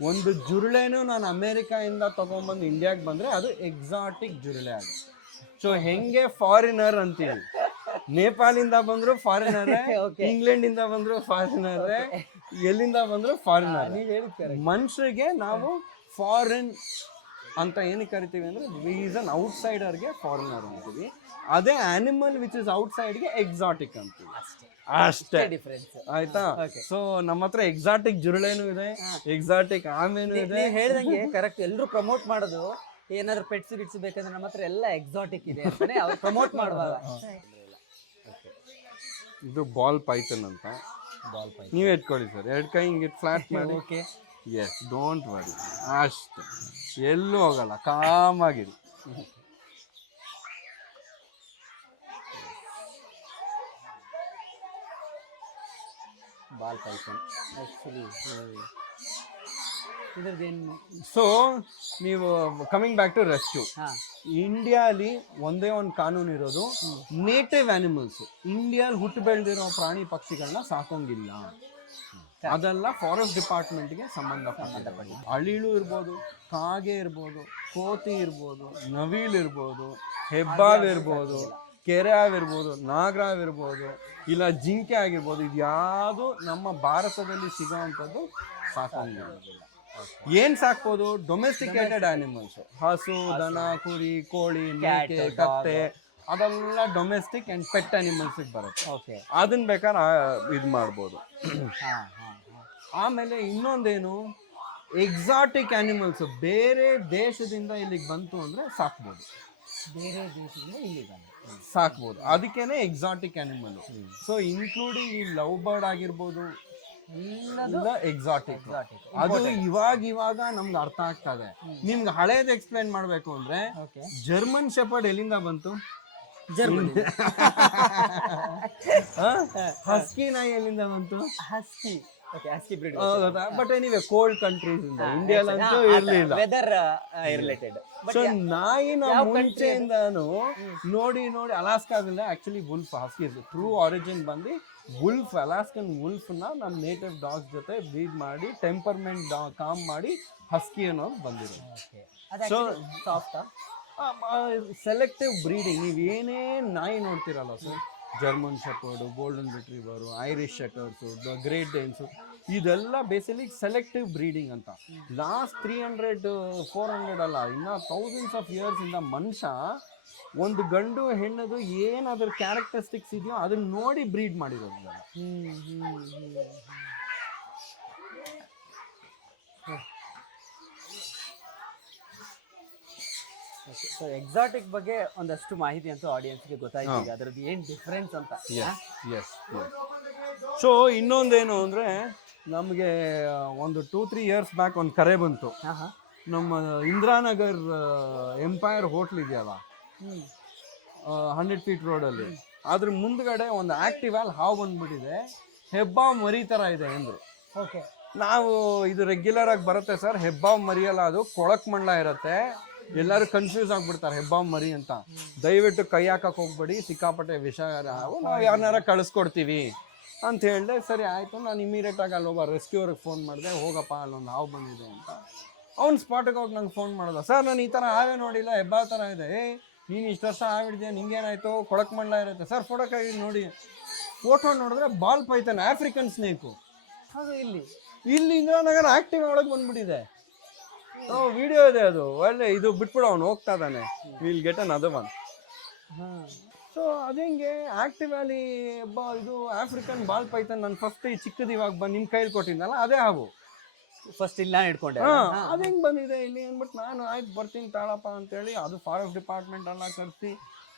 ಒಂದು ಜುರುಳೆನೂ ನಾನು ಅಮೇರಿಕಾಯಿಂದ ತಗೊಂಡ್ಬಂದು ಇಂಡಿಯಾಗೆ ಬಂದರೆ ಅದು ಎಕ್ಸಾಟಿಕ್ ಜುರುಳೆ ಆಗುತ್ತೆ. ಸೊ ಹೆಂಗೆ ಫಾರಿನರ್ ಅಂತೀವಿ, ನೇಪಾಳಿಂದ ಬಂದ್ರು ಫಾರಿನರೇ, ಇಂಗ್ಲೆಂಡಿಂದ ಬಂದ್ರು ಫಾರಿನರೇ, ಎಲ್ಲಿಂದ ಬಂದ್ರು ಫಾರಿನರ್. ಮನುಷ್ಯರಿಗೆ ನಾವು ಫಾರಿನ್ ಅಂತ ಏನಕ್ಕೆ ಕರಿತೀವಿ ಅಂದರೆ ಈಸ್ ಅನ್ ಔಟ್ಸೈಡರ್ಗೆ ಫಾರಿನರ್ ಅಂತೀವಿ. ಅದೇ ಆನಿಮಲ್ ವಿಚ್ ಇಸ್ ಔಟ್ಸೈಡ್ಗೆ ಎಕ್ಸಾಟಿಕ್ ಅಂತೀವಿ. ಅಷ್ಟೇ ಡಿಫ್ರೆನ್ಸ್, ಆಯ್ತಾ? ಸೊ ನಮ್ಮ ಹತ್ರ ಎಕ್ಸಾಟಿಕ್ ಜುರುಳೇನು ಇದೆ, ಎಕ್ಸಾಟಿಕ್ ಆಮೇನು ಇದೆ. ಹೇಳ್ದಂಗೆ ಕರೆಕ್ಟ್. ಎಲ್ಲರೂ ಪ್ರಮೋಟ್ ಮಾಡೋದು ಏನಾದ್ರು ಪೆಟ್ಸ್ ಗಿಟ್ಸ್ ಬೇಕಂದ್ರೆ ನಮ್ಮ ಹತ್ರ ಎಲ್ಲ ಎಕ್ಸಾಟಿಕ್ ಇದೆ ಅಂತಾನೆ ಅವ್ರು ಪ್ರಮೋಟ್ ಮಾಡುವಾಗ. ಇದು ಬಾಲ್ ಪೈಥನ್ ಅಂತ. ನೀವೇ ಇಟ್ಕೊಳ್ಳಿ ಸರ್, 2 ಕೈ ಹಿಂಗೆ ಫ್ಲಾಟ್ ಮಾಡಿ. Okay, yes, don't worry. ಅಷ್ಟೇ, ಎಲ್ಲೂ ಹೋಗಲ್ಲ, ಕಾಮಾಗಿರಿ. ಬಾಲ್ ಪೈಥಾನ್ ಆಕ್ಚುಲಿ ಇದ್ರದ್ದೇನು? ಸೊ ನೀವು ಕಮಿಂಗ್ ಬ್ಯಾಕ್ ಟು ರೆಸ್ಕ್ಯೂ, ಇಂಡಿಯಾಲಿ ಒಂದೇ ಒಂದು ಕಾನೂನು ಇರೋದು, ನೇಟಿವ್ ಆನಿಮಲ್ಸ್, ಇಂಡಿಯಾಲ್ ಹುಟ್ಟು ಬೆಳೆದಿರೋ ಪ್ರಾಣಿ ಪಕ್ಷಿಗಳನ್ನ ಸಾಕೋಂಗಿಲ್ಲ. ಅದೆಲ್ಲ ಫಾರೆಸ್ಟ್ ಡಿಪಾರ್ಟ್ಮೆಂಟ್ಗೆ ಸಂಬಂಧಪಟ್ಟ. ಅಳಿಳು ಇರ್ಬೋದು, ಕಾಗೆ ಇರ್ಬೋದು, ಕೋತಿ ಇರ್ಬೋದು, ನವಿಲ್ ಇರ್ಬೋದು, ಹೆಬ್ಬಾವ್ ಇರ್ಬೋದು, ಕೆರೆಯಾವ್ ಇರ್ಬೋದು, ನಾಗರಾವ್ ಇರ್ಬೋದು, ಇಲ್ಲ ಜಿಂಕೆ ಆಗಿರ್ಬೋದು, ಇದು ಯಾವುದು ನಮ್ಮ ಭಾರತದಲ್ಲಿ ಸಿಗೋವಂಥದ್ದು ಸಾಕೋಂಗಿಲ್ಲ. ಏನ್ ಸಾಕ್ಬೋದು? ಡೊಮೆಸ್ಟಿಕೇಟೆಡ್ ಆನಿಮಲ್ಸ್, ಹಸು, ದನ, ಕುರಿ, ಕೋಳಿ, ಮೇಕೆ, ಕತ್ತೆ, ಅದೆಲ್ಲ ಡೊಮೆಸ್ಟಿಕ್ ಅಂಡ್ ಪೆಟ್ ಅನಿಮಲ್ಸ್ ಬರುತ್ತೆ. ಓಕೆ, ಅದನ್ನ ಬೇಕಾದ್ರೆ ಇದು ಮಾಡ್ಬೋದು. ಆಮೇಲೆ ಇನ್ನೊಂದೇನು, ಎಕ್ಸಾಟಿಕ್ ಆನಿಮಲ್ಸ್ ಬೇರೆ ದೇಶದಿಂದ ಇಲ್ಲಿಗೆ ಬಂತು ಅಂದ್ರೆ ಸಾಕ್ಬೋದು. ಬೇರೆ ದೇಶದಿಂದ ಇಲ್ಲಿ ಬಂದು ಸಾಕ್ಬೋದು, ಅದಕ್ಕೇನೆ ಎಕ್ಸಾಟಿಕ್ ಆನಿಮಲ್. ಸೊ ಇನ್ಕ್ಲೂಡಿಂಗ್ ಈ ಲವ್ ಬರ್ಡ್ ಆಗಿರ್ಬೋದು, ಎಲ್ಲ ಎಕ್ಸಾಟಿಕ್. ಅದು ಇವಾಗ ನಮ್ಗೆ ಅರ್ಥ ಆಗ್ತದೆ. ನಿಮ್ಗೆ ಹಳೇದು ಎಕ್ಸ್ಪ್ಲೈನ್ ಮಾಡ್ಬೇಕು ಅಂದ್ರೆ, ಜರ್ಮನ್ ಶೆಪರ್ಡ್ ಎಲ್ಲಿಂದ ಬಂತು? ಜರ್ಮನಿ. ಹಸ್ಕಿ ನಾಯಿ ಎಲ್ಲಿಂದ ಬಂತು? Okay husky breed but anyway cold countries ಇಂದ ಇಂಡಿಯಾಲಂತೂ ಇರ್ಲಿಲ್ಲ. ವೆದರ್ ರಿಲೇಟೆಡ್ ಸೊ ನಾಯಿನ ಮುಂಚೆಯಿಂದಾನು ನೋಡಿ ಅಲಾಸ್ಕಾದಿಂದ actually wolf husky true origin ಬಂದು ವುಲ್ಫ್ ಅಲಾಸ್ಕನ್ ವುಲ್ಫ್ ನ ನಮ್ಮ ನೇಟಿವ್ ಡಾಗ್ಸ್ ಜೊತೆ ಬ್ರೀಡ್ ಮಾಡಿ ಟೆಂಪರ್ಮೆಂಟ್ ಕಾಮ್ ಮಾಡಿ ಹಸ್ಕಿ ಅನ್ನೋದು ಬಂದಿರೋದು. ಸೊ ಸಾಫ್ಟ್ ಸೆಲೆಕ್ಟಿವ್ ಬ್ರೀಡಿಂಗ್ ನೀವೇನೇ ನಾಯಿ ನೋಡ್ತಿರಲ್ಲ sir, German shepherd, golden retriever, Irish setters, Great Danes, ಇದೆಲ್ಲ ಬೇಸಿಕಲಿ ಸೆಲೆಕ್ಟಿವ್ ಬ್ರೀಡಿಂಗ್ ಅಂತ. ಲಾಸ್ಟ್ 300-400 ಅಲ್ಲ, ಇನ್ನು ಥೌಸಂಡ್ಸ್ ಆಫ್ ಇಯರ್ಸ್ ಇಂದ ಮನುಷ್ಯ ಒಂದು ಗಂಡು ಹೆಣ್ಣದು ಏನಾದ್ರ ಕ್ಯಾರೆಕ್ಟರಿಸ್ಟಿಕ್ಸ್ ಇದೆಯೋ ಅದನ್ನ ನೋಡಿ ಬ್ರೀಡ್ ಮಾಡಿರೋದು. ಸೊ ಎಕ್ಸಾಟಿಕ್ ಬಗ್ಗೆ ಒಂದಷ್ಟು ಮಾಹಿತಿ ಅಂತೂ ಆಡಿಯನ್ಸ್ಗೆ ಗೊತ್ತಾಯ್ತು. ಈಗ ಅದ್ರದ್ದು ಏನು ಡಿಫ್ರೆನ್ಸ್ ಅಂತ. ಎಸ್ ಸೊ ಇನ್ನೊಂದೇನು ಅಂದರೆ ನಮಗೆ ಒಂದು 2-3 ಇಯರ್ಸ್ ಬ್ಯಾಕ್ ಒಂದು ಕರೆ ಬಂತು. ನಮ್ಮ ಇಂದಿರಾನಗರ್ ಎಂಪೈರ್ ಹೋಟ್ಲ್ ಇದೆಯಲ್ಲ 100 ಫೀಟ್ ರೋಡಲ್ಲಿ, ಅದ್ರ ಮುಂದ್ಗಡೆ ಒಂದು ಆಕ್ಟಿವ್ಯಾಲ್ ಹಾವು ಬಂದ್ಬಿಟ್ಟಿದೆ, ಹೆಬ್ಬಾವ್ ಮರಿ ಥರ ಇದೆ ಅಂದರು. ಓಕೆ, ನಾವು ಇದು ರೆಗ್ಯುಲರ್ ಆಗಿ ಬರುತ್ತೆ ಸರ್, ಹೆಬ್ಬಾವ್ ಮರಿಯಲ್ಲ, ಅದು ಕೊಳಕ್ ಮಂಡ್ಲ ಇರುತ್ತೆ. ಎಲ್ಲರೂ ಕನ್ಫ್ಯೂಸ್ ಆಗ್ಬಿಡ್ತಾರೆ ಹೆಬ್ಬಾವ್ ಮರಿ ಅಂತ. ದಯವಿಟ್ಟು ಕೈ ಹಾಕಕ್ಕೆ ಹೋಗ್ಬೇಡಿ, ಸಿಕ್ಕಾಪಟ್ಟೆ ವಿಷ, ನಾವು ಯಾರನ್ನಾರ ಕಳಿಸ್ಕೊಡ್ತೀವಿ ಅಂತ ಹೇಳಿದೆ. ಸರಿ ಆಯಿತು, ನಾನು ಇಮಿಡಿಯೇಟಾಗಿ ಅಲ್ಲೊಬ್ಬ ರೆಸ್ಕ್ಯೂರಿಗೆ ಫೋನ್ ಮಾಡಿದೆ, ಹೋಗಪ್ಪ ಅಲ್ಲೊಂದು ಹಾವು ಬಂದಿದೆ ಅಂತ. ಅವ್ನು ಸ್ಪಾಟಿಗೆ ಹೋಗಿ ನಂಗೆ ಫೋನ್ ಮಾಡೋದು, ಸರ್ ನಾನು ಈ ಥರ ಹಾವೇ ನೋಡಿಲ್ಲ, ಹೆಬ್ಬಾವ್ ಥರ ಇದೆ. ನೀನು ಇಷ್ಟು ವರ್ಷ ಹಾವಿಡ್ದೆ, ನಿಂಗೇನಾಯಿತು, ಕೊಳಕ್ ಮಂಡ್ಲ ಇರುತ್ತೆ ಸರ್, ಫೋಟೋ ಕೈ ನೋಡಿ. ಫೋಟೋ ನೋಡಿದ್ರೆ ಬಾಲ್ ಪೈತಾನೆ, ಆಫ್ರಿಕನ್ ಸ್ನೇಕು. ಅದು ಇಲ್ಲಿ ಇಂದಿರಾನಗರ ಆಕ್ಟಿವ್ ಒಳಗೆ ಬಂದ್ಬಿಟ್ಟಿದೆ. ವಿಡಿಯೋ ಇದೆ, ಅದು ಒಳ್ಳೆ ಇದು ಬಿಟ್ಬಿಡು, ಅವನು ಹೋಗ್ತಾ ಇದ್ದಾನೆ, will get another one. So ಅದೇಂಗೆ ಆಕ್ಟಿವ್ ವ್ಯಾಲಿ ಇದು ಆಫ್ರಿಕನ್ ಬಾಲ್ ಪೈಥಾನ್ ನಾನು ಫಸ್ಟ್ ಈ ಚಿಕ್ಕದು ಇವಾಗ ನಿಮ್ಮ ಕೈಲಿ ಕೊಟ್ಟಿದ್ದಲ್ಲ ಅದೇ ಹಾವು. ಫಸ್ಟ್ ಇಲ್ಲ ಇಟ್ಕೊಂಡೆ, ಅದು ಹೆಂಗೆ ಬಂದಿದೆ ಇಲ್ಲಿ ಅಂದ್ಬಿಟ್ಟು ನಾನು ಆಯ್ತು ಬರ್ತೀನಿ ತಾಳಪ್ಪ ಅಂತೇಳಿ ಅದು ಫಾರೆಸ್ಟ್ ಡಿಪಾರ್ಟ್ಮೆಂಟ್ ಎಲ್ಲ ಕರೆಸಿ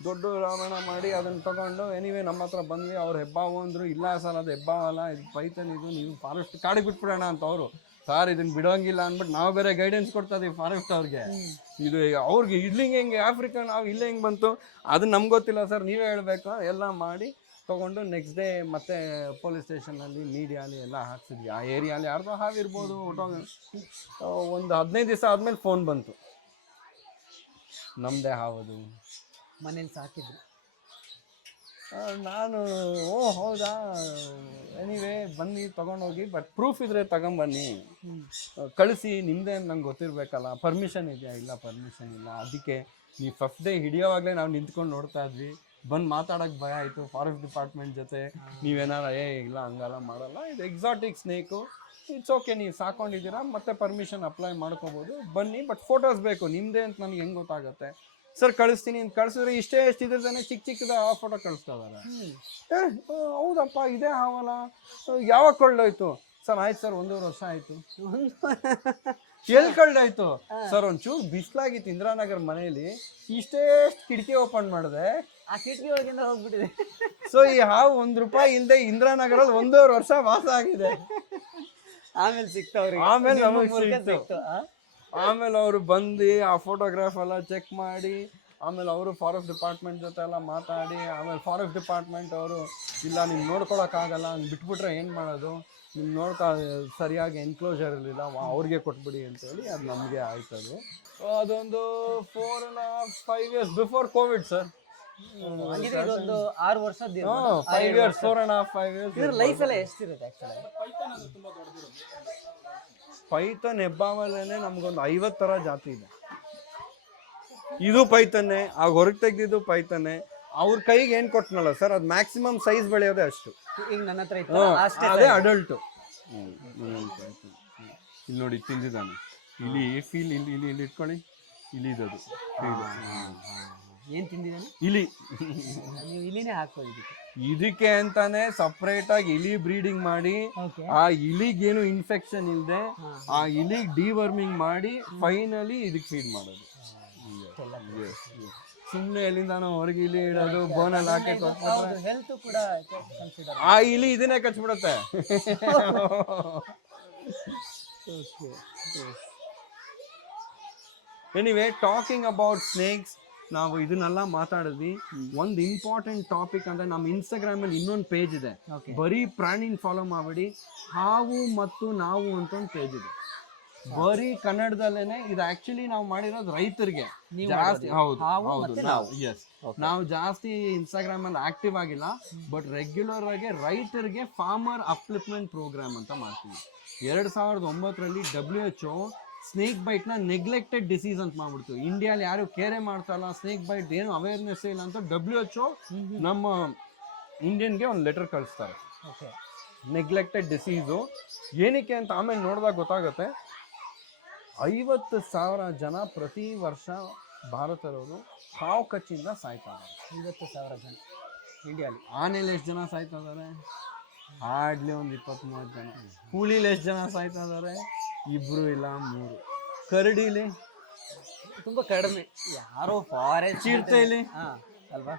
ದೊಡ್ಡ ರಾವಣ ಮಾಡಿ ಅದನ್ನು ತಗೊಂಡು ಎನಿವೇ ನಮ್ಮ ಹತ್ರ ಬಂದ್ವಿ. ಅವ್ರು ಹೆಬ್ಬಾವು ಅಂದರು, ಇಲ್ಲ ಸರ್ ಅದು ಹೆಬ್ಬಾವಲ್ಲ, ಇದು ಪೈಥಾನ್, ಇದು ನೀವು ಫಾರೆಸ್ಟ್ ಕಾಡಿಗೆ ಬಿಟ್ಬಿಡೋಣ ಅಂತ. ಅವರು ಸರ್ ಇದನ್ನು ಬಿಡೋಂಗಿಲ್ಲ ಅಂದ್ಬಿಟ್ಟು ನಾವು ಬೇರೆ ಗೈಡೆನ್ಸ್ ಕೊಡ್ತಾ ಇದೀವಿ ಫಾರೆಸ್ಟ್ ಅವ್ರಿಗೆ. ಇದು ಅವ್ರಿಗೆ ಇಡ್ಲಿಂಗ್ ಹೆಂಗೆ ಆಫ್ರಿಕನ್ ನಾವು ಇಲ್ಲೇ ಹೆಂಗೆ ಬಂತು ಅದು ನಮ್ಗೆ ಗೊತ್ತಿಲ್ಲ ಸರ್, ನೀವೇ ಹೇಳಬೇಕು ಎಲ್ಲ ಮಾಡಿ ತೊಗೊಂಡು ನೆಕ್ಸ್ಟ್ ಡೇ ಮತ್ತೆ ಪೊಲೀಸ್ ಸ್ಟೇಷನಲ್ಲಿ ಮೀಡಿಯಾಲಿ ಎಲ್ಲ ಹಾಕ್ಸಿದ್ವಿ. ಆ ಏರಿಯಾಲಿ ಯಾರ್ದೋ ಹಾವಿರ್ಬೋದು ಒಂದು 15 ದಿವಸ ಆದಮೇಲೆ ಫೋನ್ ಬಂತು, ನಮ್ಮದೇ ಹಾವದು, ಮನೇಲಿ ಸಾಕಿದ್ರು. ನಾನು ಓ ಹೌದಾ, ಎನಿವೇ ಬನ್ನಿ ತೊಗೊಂಡೋಗಿ, ಬಟ್ ಪ್ರೂಫ್ ಇದ್ರೆ ತಗೊಂಬನ್ನಿ, ಕಳಿಸಿ, ನಿಮ್ಮದೇ ನಂಗೆ ಗೊತ್ತಿರಬೇಕಲ್ಲ, ಪರ್ಮಿಷನ್ ಇದೆಯಾ, ಇಲ್ಲ ಪರ್ಮಿಷನ್ ಇಲ್ಲ. ಅದಕ್ಕೆ ನೀವು ಫಸ್ಟ್ ಡೇ ಹಿಡಿಯೋವಾಗಲೇ ನಾವು ನಿಂತ್ಕೊಂಡು ನೋಡ್ತಾ ಇದ್ವಿ, ಬಂದು ಮಾತಾಡೋಕ್ಕೆ ಭಯ ಆಯಿತು ಫಾರೆಸ್ಟ್ ಡಿಪಾರ್ಟ್ಮೆಂಟ್ ಜೊತೆ. ನೀವೇನಾರ ಇಲ್ಲ ಹಂಗೆಲ್ಲ ಮಾಡಲ್ಲ, ಇದು ಎಕ್ಸಾಟಿಕ್ ಸ್ನೇಕು, ಇಟ್ಸ್ ಓಕೆ, ನೀವು ಸಾಕೊಂಡಿದ್ದೀರಾ ಮತ್ತೆ ಪರ್ಮಿಷನ್ ಅಪ್ಲೈ ಮಾಡ್ಕೋಬೋದು, ಬನ್ನಿ, ಬಟ್ ಫೋಟೋಸ್ ಬೇಕು ನಿಮ್ಮದೇ ಅಂತ ನನಗೆ ಹೆಂಗೆ ಗೊತ್ತಾಗುತ್ತೆ ಸರ್. ಕಳಿಸ್ತೀನಿ ಅಂತ ಕಳಿಸಿದ್ರೆ ಇಷ್ಟೇ ಇದ್ರದೇ ಚಿಕ್ಕದ ಆ ಫೋಟೋ ಕಳಿಸ್ತಾ ಇದ್ದಾರೆ. ಹೌದಪ್ಪ ಇದೇ ಹಾವಲ್ಲ, ಯಾವಾಗ ಕಳ್ದೋಯ್ತು ಸರ್? ಆಯ್ತು ಸರ್ 1.5 ವರ್ಷ ಆಯಿತು. ಎಲ್ಲಿ ಕಳ್ದಾಯ್ತು ಸರ್? ಒಂಚೂರು ಬಿಸಿಲಾಗಿತ್ತು ಇಂದಿರಾನಗರ್ ಮನೆಯಲ್ಲಿ, ಇಷ್ಟೇ ಕಿಟಕಿ ಓಪನ್ ಮಾಡಿದೆ, ಆ ಕಿಟಕಿ ಒಳಗಿಂದ ಹೋಗ್ಬಿಟ್ಟಿದೆ. ಸೊ ಈ ಹಾವು ₹1 ಇಲ್ಲದೆ ಇಂದಿರಾನಗರಲ್ಲಿ 1.5 ವರ್ಷ ವಾಸ ಆಗಿದೆ. ಆಮೇಲೆ ಸಿಕ್ತವ್ರಿಗೆ, ಆಮೇಲೆ ನಮಗೆ ಸಿಕ್ತು. ಆಮೇಲೆ ಅವರು ಬಂದು ಆ ಫೋಟೋಗ್ರಾಫ್ ಎಲ್ಲ ಚೆಕ್ ಮಾಡಿ, ಆಮೇಲೆ ಅವರು ಫಾರೆಸ್ಟ್ ಡಿಪಾರ್ಟ್ಮೆಂಟ್ ಜೊತೆ ಎಲ್ಲ ಮಾತಾಡಿ, ಆಮೇಲೆ ಫಾರೆಸ್ಟ್ ಡಿಪಾರ್ಟ್ಮೆಂಟ್ ಅವರು ಇಲ್ಲ ನಿಮ್ಗೆ ನೋಡ್ಕೊಳಕ್ಕಾಗಲ್ಲ, ಹಂಗೆ ಬಿಟ್ಬಿಟ್ರೆ ಏನು ಮಾಡೋದು, ನಿಮ್ಗೆ ಸರಿಯಾಗಿ ಎನ್ಕ್ಲೋಜರ್ ಇರಲಿಲ್ಲ, ಅವ್ರಿಗೆ ಕೊಟ್ಬಿಡಿ ಅಂತೇಳಿ ಅದು ನಮಗೆ ಆಯ್ತದು. ಅದೊಂದು 4.5 years ಬಿಫೋರ್ ಕೋವಿಡ್ ಸರ್. ಇದೊಂದು 6 ವರ್ಷ 5 years 4.5 years. ಇದ್ರ ಲೈಫ್ ಎಲ್ಲ ಎಷ್ಟಿರುತ್ತೆ ಆಕ್ಚುಲಿ? ಪೈಥಾನ್ ಹೆಬ್ಬಾವಲ್ಲೇ ನಮ್ಗೊಂದು 50 ಥರ ಜಾತಿ ಇದೆ. ಇದು ಪೈಥಾನೆ, ಆಗ ಹೊರಗೆ ತೆಗ್ದಿದ್ದು ಪೈಥಾನೆ. ಅವ್ರ ಕೈಗೆ ಏನು ಕೊಟ್ಟನಲ್ಲ ಸರ್, ಅದು ಮ್ಯಾಕ್ಸಿಮಮ್ ಸೈಜ್ ಬೆಳೆಯೋದೇ ಅಷ್ಟು. ಈಗ ನನ್ನ ಹತ್ರ ಇತ್ತು ಅದೇ ಅಡಲ್ಟು. ಇಲ್ಲಿ ನೋಡಿ ತಿಂದಿದ್ದಾನೆ, ಇಲ್ಲಿ ಫೀಲ್ ಇಲ್ಲಿ ಇಟ್ಕೊಳ್ಳಿ, ಇಲಿದದು ಏನು ತಿಂದಿದ್ದಾನೆ? ಇಲಿ. ನೀವು ಇಲಿನೇ ಹಾಕೋದು ಇದಕ್ಕೆ ಅಂತಾನೆ ಸಪ್ರೇಟ್ ಆಗಿ ಇಲಿ ಬ್ರೀಡಿಂಗ್ ಮಾಡಿ, ಆ ಇಲಿಗೇನು ಇನ್ಫೆಕ್ಷನ್ ಇಲ್ಲದೆ ಆ ಇಲಿಗೆ ಡಿವರ್ಮಿಂಗ್ ಮಾಡಿ ಫೈನಲಿ ಇದಕ್ಕೆ ಫೀಡ್ ಮಾಡೋದು. ಸುಮ್ಮನೆ ಎಲ್ಲಿಂದ ಹೊರಗೆ ಇಲಿ ಇಡೋದು, ಬೋನಲ್ಲಿ ಹಾಕಿ ಕೊಟ್ಬಿಟ್ರೆ ಹೆಲ್ತ್ ಕೂಡ ಆ ಇಲಿ ಇದನ್ನೇ ಕಚ್ಬಿಡುತ್ತೆ. ಎನಿವೇ, ಟಾಕಿಂಗ್ ಅಬೌಟ್ ಸ್ನೇಕ್ಸ್, ನಾವು ಇದನ್ನೆಲ್ಲ ಮಾತಾಡಿದ್ವಿ. ಒಂದು ಇಂಪಾರ್ಟೆಂಟ್ ಟಾಪಿಕ್ ಅಂದ್ರೆ ನಮ್ಮ ಇನ್ಸ್ಟಾಗ್ರಾಮ್ ಅಲ್ಲಿ ಇನ್ನೊಂದು ಪೇಜ್ ಇದೆ, Okay. ಬರೀ ಪ್ರಾಣಿನ ಫಾಲೋ ಮಾಡ್ಬೇಡಿ, ಹಾವು ಮತ್ತು ನಾವು ಅಂತ ಒಂದು ಪೇಜ್ ಇದೆ, ಬರೀ ಕನ್ನಡದಲ್ಲೇನೆ. ಇದು ಆಕ್ಚುಲಿ ನಾವು ಮಾಡಿರೋದು ರೈತರಿಗೆ ಜಾಸ್ತಿ. ಹೌದು ಹೌದು, ನಾವು ಜಾಸ್ತಿ ಇನ್ಸ್ಟಾಗ್ರಾಮ್ ಅಲ್ಲಿ ಆಕ್ಟಿವ್ ಆಗಿಲ್ಲ, ಬಟ್ ರೆಗ್ಯುಲರ್ ಆಗಿ ರೈತರಿಗೆ ಫಾರ್ಮರ್ ಅಪ್ಲಿಪ್ಮೆಂಟ್ ಪ್ರೋಗ್ರಾಮ್ ಅಂತ ಮಾಡ್ತೀವಿ. 2009ರಲ್ಲಿ WHO ಸ್ನೇಕ್ ಬೈಟ್ ನ ನೆಗ್ಲೆಕ್ಟೆಡ್ ಡಿಸೀಸ್ ಅಂತ ಮಾಡ್ಬಿಡ್ತು. ಇಂಡಿಯಾಲಿ ಯಾರು ಕೇರೆ ಮಾಡ್ತಾ ಇಲ್ಲ, ಸ್ನೇಕ್ ಬೈಟ್ ಏನು ಅವೇರ್ನೆಸ್ ಇಲ್ಲ ಅಂತ WHO ನಮ್ಮ ಇಂಡಿಯನ್ಗೆ ಒಂದು ಲೆಟರ್ ಕಳಿಸ್ತಾರೆ, ನೆಗ್ಲೆಕ್ಟೆಡ್ ಡಿಸೀಸು ಏನಕ್ಕೆ ಅಂತ. ಆಮೇಲೆ ನೋಡಿದಾಗ ಗೊತ್ತಾಗುತ್ತೆ 50,000 ಜನ ಪ್ರತಿ ವರ್ಷ ಭಾರತದವರು ಹಾವು ಕಚ್ಚಿಂದ ಸಾಯ್ತಾ ಇದ್ದಾರೆ. 50,000 ಜನ ಇಂಡಿಯಾಲಿ. ಆನೆಲಿ ಎಷ್ಟು ಜನ ಸಾಯ್ತಾ ಇದ್ದಾರೆ? ಹಾರ್ಡ್ಲಿ ಒಂದು 20-30 ಜನ. ಕೂಲಿಲಿ ಎಷ್ಟು ಜನ ಸಾಯ್ತಾ ಇದ್ದಾರೆ? 2 ಇಲ್ಲ 3. ಕರಡಿಲಿ ತುಂಬಾ ಕಡಿಮೆ, ಯಾರೋ ಫಾರೆಸ್ಟ್. ಚಿರತೆಲಿ ಅಲ್ವಾ?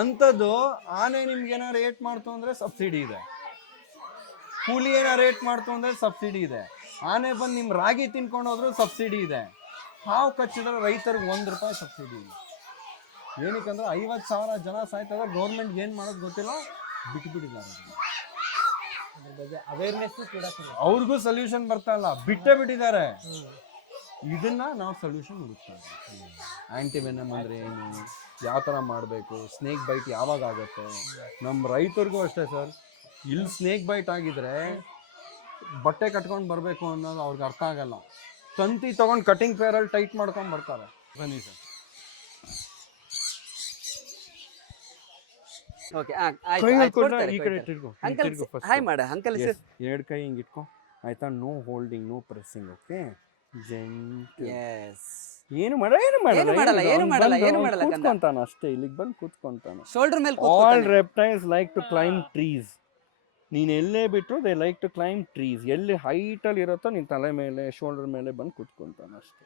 ಅಂಥದ್ದು ಆನೆ ನಿಮ್ಗೆ ಏನಾರು ರೇಟ್ ಮಾಡ್ತು ಅಂದ್ರೆ ಸಬ್ಸಿಡಿ ಇದೆ, ಕೂಲಿ ಏನಾರು ರೇಟ್ ಮಾಡ್ತು ಅಂದ್ರೆ ಸಬ್ಸಿಡಿ ಇದೆ, ಆನೆ ಬಂದು ನಿಮ್ಮ ರಾಗಿ ತಿನ್ಕೊಂಡು ಹೋದ್ರು ಸಬ್ಸಿಡಿ ಇದೆ. ಹಾವು ಕಚ್ಚಿದ್ರೆ ರೈತರಿಗೆ ₹1 ಸಬ್ಸಿಡಿ ಇಲ್ಲ. ಏನಕ್ಕಂದ್ರೆ 50,000 ಜನ ಸಾಯ್ತದ, ಗೌರ್ಮೆಂಟ್ ಏನು ಮಾಡೋದು ಗೊತ್ತಿಲ್ಲ, ಬಿಟ್ಟಿದ್ದಾರೆ. ಅದ್ರ ಬಗ್ಗೆ ಅವೇರ್ನೆಸ್ ಕೂಡ ಅವ್ರಿಗೂ ಸೊಲ್ಯೂಷನ್ ಬರ್ತಾ ಇಲ್ಲ, ಬಿಟ್ಟಿದ್ದಾರೆ. ಇದನ್ನ ನಾವು ಸೊಲ್ಯೂಷನ್ ಹುಡುಕ್ತಾರೆ. ಆಂಟಿವೆನಮ್ ಅಂದ್ರೆ ಏನು, ಯಾವ ಥರ ಮಾಡಬೇಕು, ಸ್ನೇಕ್ ಬೈಟ್ ಯಾವಾಗ ಆಗುತ್ತೆ. ನಮ್ಮ ರೈತರಿಗೂ ಅಷ್ಟೇ ಸರ್, ಇಲ್ಲಿ ಸ್ನೇಕ್ ಬೈಟ್ ಆಗಿದ್ರೆ ಬಟ್ಟೆ ಕಟ್ಕೊಂಡು ಬರಬೇಕು ಅನ್ನೋದು ಅವ್ರಿಗೆ ಅರ್ಥ ಆಗಲ್ಲ. ತಂತಿ ತಗೊಂಡು ಕಟಿಂಗ್ ಪೇರಲ್ಲಿ ಟೈಟ್ ಮಾಡ್ಕೊಂಡು ಬರ್ತಾರೆ. ಬನ್ನಿ ಸರ್. ಓಕೆ, ಈ ಕಡೆ ತಿರ್ಗು, ಹಾಯ್ ಮಾಡ ಅಂಕಲ್. 2 ಕೈ ಹಿಂಗೆ ಇಟ್ಕೊ, ಆಯ್ತಾ? No holding, no pressing. Okay, ಏನು ಮಾಡಲ್ಲ, ಕೂತ್ಕೊಂತಾನ ಅಷ್ಟೇ. ಇಲ್ಲಿಗೆ ಬಂದು ಕೂತ್ಕೊಂತಾನೆ, ಶೋಲ್ಡರ್ ಮೇಲೆ. All reptiles like to climb trees. ನೀನು ಎಲ್ಲೇ ಬಿಟ್ಟರು they like to climb trees. ಎಲ್ಲಿ ಹೈಟಲ್ಲಿ ಇರುತ್ತೋ ನಿನ್ನ ತಲೆ ಮೇಲೆ, ಶೋಲ್ಡರ್ ಮೇಲೆ ಬಂದು ಕೂತ್ಕೊಂತಾನೆ ಅಷ್ಟೇ.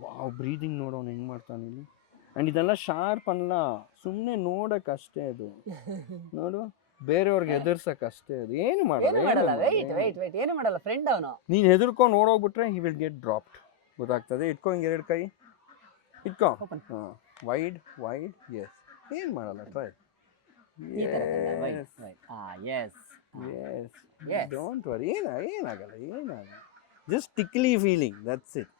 ವಾವ್, ಬ್ರೀದಿಂಗ್ ನೋಡೋನು ಹೆಂಗೆ ಮಾಡ್ತಾನೆ ಇಲ್ಲಿ. ಆ್ಯಂಡ್ ಇದೆಲ್ಲ ಶಾರ್ಪ್ ಅಲ್ಲ, ಸುಮ್ಮನೆ ನೋಡೋಕ್ಕಷ್ಟೇ ಅದು. ನೋಡು, ಬೇರೆಯವ್ರಿಗೆ ಹೆದರ್ಸಕ್ಕಷ್ಟೇ ಅದು. ಏನು ಮಾಡಲ್ಲ, ಏನು ಮಾಡಲ್ಲ ಫ್ರೆಂಡ್ ಅವನು. ನೀನು ಹೆದರ್ಕೊಂಡು ನೋಡೋಗ್ಬಿಟ್ರೆ ಹಿ ವಿಲ್ ಗೆಟ್ ಡ್ರಾಪ್ಡ್. ಗೊತ್ತಾಗ್ತದೆ. ಇಟ್ಕೊ ಹಿಂಗೆ 2 ಕೈ ಇಟ್ಕೊ. ಹಾಂ, ವೈಡ್ ವೈಡ್. ಎಸ್, ಏನು ಮಾಡಲ್ಲ, ಟ್ರೈ. ಡೋಂಟ್ ವರಿ, ಏನಾಗಲ್ಲ. Just tickly feeling, that's it.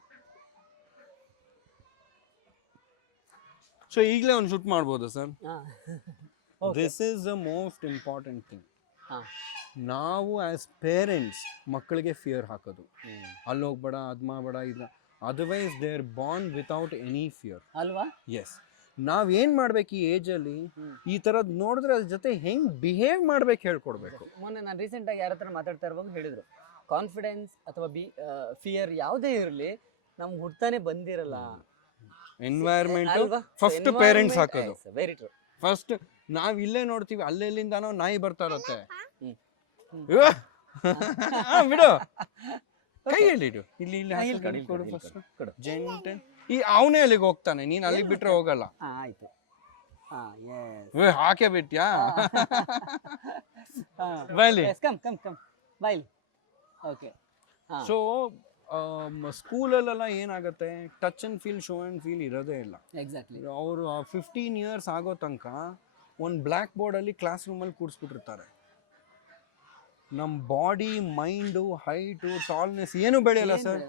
So ಈಗಲೇ ಒಂದು ಶೂಟ್ ಮಾಡ್ಬೋದಾ sir? This is the most important thing. ನಾವು ಆ್ಯಸ್ ಪೇರೆಂಟ್ಸ್ ಮಕ್ಕಳಿಗೆ ಫಿಯರ್ ಹಾಕೋದು, ಅಲ್ಲಿ ಹೋಗ್ಬೇಡ, ಅದು ಮಾಡಬೇಡ, ಇದು. Otherwise they are born without any fear ಅಲ್ವಾ? ಎಸ್. ನಾವೇನು ಮಾಡ್ಬೇಕು ಈ ಏಜಲ್ಲಿ, ಈ ಥರದ್ದು ನೋಡಿದ್ರೆ ಅದ್ರ ಜೊತೆ ಹೆಂಗೆ ಬಿಹೇವ್ ಮಾಡ್ಬೇಕು ಹೇಳ್ಕೊಡ್ಬೇಕು. ಮೊನ್ನೆ ನಾನು ರೀಸೆಂಟಾಗಿ ಯಾರ ಹತ್ರ ಮಾತಾಡ್ತಾ ಇರುವಾಗ ಹೇಳಿದ್ರು, ಕಾನ್ಫಿಡೆನ್ಸ್ ಅಥವಾ ಫಿಯರ್ ಯಾವುದೇ ಇರಲಿ ನಮ್ಗೆ ಹುಡ್ತಾನೆ ಬಂದಿರಲ್ಲ. ಎನ್ವೈರ್ಮೆಂಟ್ ಫಸ್ಟ್ ಪೇರೆಂಟ್ಸ್ ಹಾಕೋದು. Very true. ಫಸ್ಟ್ ನಾವ್ ಇಲ್ಲೇ ನೋಡ್ತೀವಿ, ಅಲ್ಲೆಲ್ಲಿಂದಾನೋ ನಾಯಿ ಬರ್ತಾ ಇರತ್ತೆ, ಬಿಡು, ಕೈಯಲ್ಲಿ ಇಡು, ಇಲ್ಲಿ ಕೊಡು ಫಸ್ಟ್. ಜೆಂಟಲ್. ಈ ಅವನೇ ಅಲ್ಲಿಗೆ ಹೋಗ್ತಾನೆ, ನೀನ್ ಅಲ್ಲಿಗೆ ಬಿಟ್ರೆ ಹೋಗಲ್ಲ. ಆಯ್ತು, ಹಾಕೇ ಬಿಟ್ಯಾ? ಬೈಲಿ. ಬೈಲಿ. ಓಕೆ. ಸೊ ಸ್ಕೂಲಲ್ಲೆಲ್ಲ ಏನಾಗುತ್ತೆ, touch and feel, show and feel ಇರೋದೇ ಇಲ್ಲ. ಎಕ್ಸಾಕ್ಟ್ಲಿ. ಅವರು 15 years ಆಗೋ ತನಕ ಒಂದು ಬ್ಲ್ಯಾಕ್ ಬೋರ್ಡಲ್ಲಿ ಕ್ಲಾಸ್ ರೂಮಲ್ಲಿ ಕೂಡಿಸ್ಬಿಟ್ಟಿರ್ತಾರೆ. ನಮ್ಮ ಬಾಡಿ, ಮೈಂಡು, ಹೈಟು, ಟಾಲ್ನೆಸ್ ಏನು ಬೆಳೆಯಲ್ಲ ಸರ್.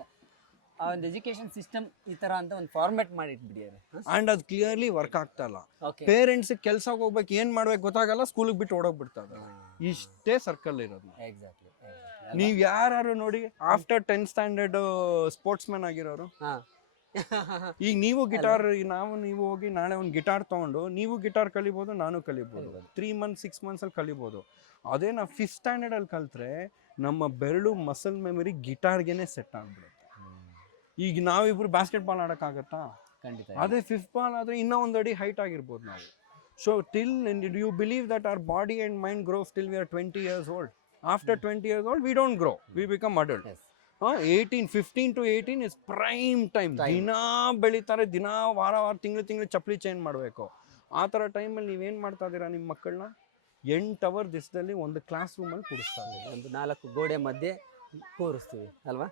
ಆ ಒಂದು ಎಜುಕೇಶನ್ ಸಿಸ್ಟಮ್ ಈ ತರ ಅಂತ ಒಂದು ಫಾರ್ಮ್ಯಾಟ್ ಮಾಡಿಟ್ಬಿಟ್ಟಿದ್ದಾರೆ. ಆ್ಯಂಡ್ ಅದು ಕ್ಲಿಯರ್ಲಿ ವರ್ಕ್ ಆಗ್ತಾ ಇಲ್ಲ. ಓಕೆ. ಪೇರೆಂಟ್ಸ್ ಕೆಲ್ಸಕ್ಕೆ ಹೋಗ್ಬೇಕು, ಏನು ಮಾಡ್ಬೇಕು ಗೊತ್ತಾಗಲ್ಲ, ಸ್ಕೂಲಿಗೆ ಬಿಟ್ಟು ಓಡೋಗ್ಬಿಡ್ತಾರೆ. ಇಷ್ಟೇ ಸರ್ಕಲ್ ಇರೋದು. ಎಕ್ಸಾಕ್ಟ್ಲಿ. ನೀವು ಯಾರು ನೋಡಿ after 10th standard sports man ಆಗಿರೋರು, ಈಗ ನೀವು ಗಿಟಾರ್, ನೀವು ಹೋಗಿ ನಾಳೆ ಒಂದು ಗಿಟಾರ್ ತೊಗೊಂಡು ನೀವು ಗಿಟಾರ್ ಕಲಿಬೋದು, ನಾನು ಕಲಿಬೋದು. 3 months 6 months ಅಲ್ಲಿ ಕಲಿಬೋದು. ಅದೇ ನಾವು 5th standard ಅಲ್ಲಿ ಕಲ್ತ್ರೆ ನಮ್ಮ ಬೆರಳು ಮಸಲ್ ಮೆಮರಿ ಗಿಟಾರ್ಗೆನೆ ಸೆಟ್ ಆಗ್ಬಿಡುತ್ತೆ. ಈಗ ನಾವಿಬ್ರು ಬಾಸ್ಕೆಟ್ಬಾಲ್ ಆಡೋಕ್ಕಾಗತ್ತಾ? ಖಂಡಿತ. ಅದೇ 5th ball ಆದರೆ ಇನ್ನೂ 1 ಅಡಿ ಹೈಟ್ ಆಗಿರ್ಬೋದು ನಾವು. So till you believe that our body and mind grows till we are 20 years old. After 20 years old, we don't grow. We become adult. Yes. 15 to 18 is prime time. ದಿನಾ ಬೆಳೀತಾರೆ, ದಿನಾ ವಾರ ತಿಂಗಳು ಚಪ್ಪಲಿ ಚೇಂಜ್ ಮಾಡಬೇಕು. ಆ ಥರ ಟೈಮಲ್ಲಿ ನೀವೇನು ಮಾಡ್ತಾ ಇದ್ದೀರಾ? ನಿಮ್ಮ ಮಕ್ಕಳನ್ನ 8 hour ದಿವಸದಲ್ಲಿ ಒಂದು ಕ್ಲಾಸ್ ರೂಮಲ್ಲಿ ಕೂರಿಸ್ತಾ ಇದ್ದೀವಿ. ಒಂದು 4 ಗೋಡೆ ಮಧ್ಯೆ ಕೂರಿಸ್ತೀವಿ ಅಲ್ವಾ?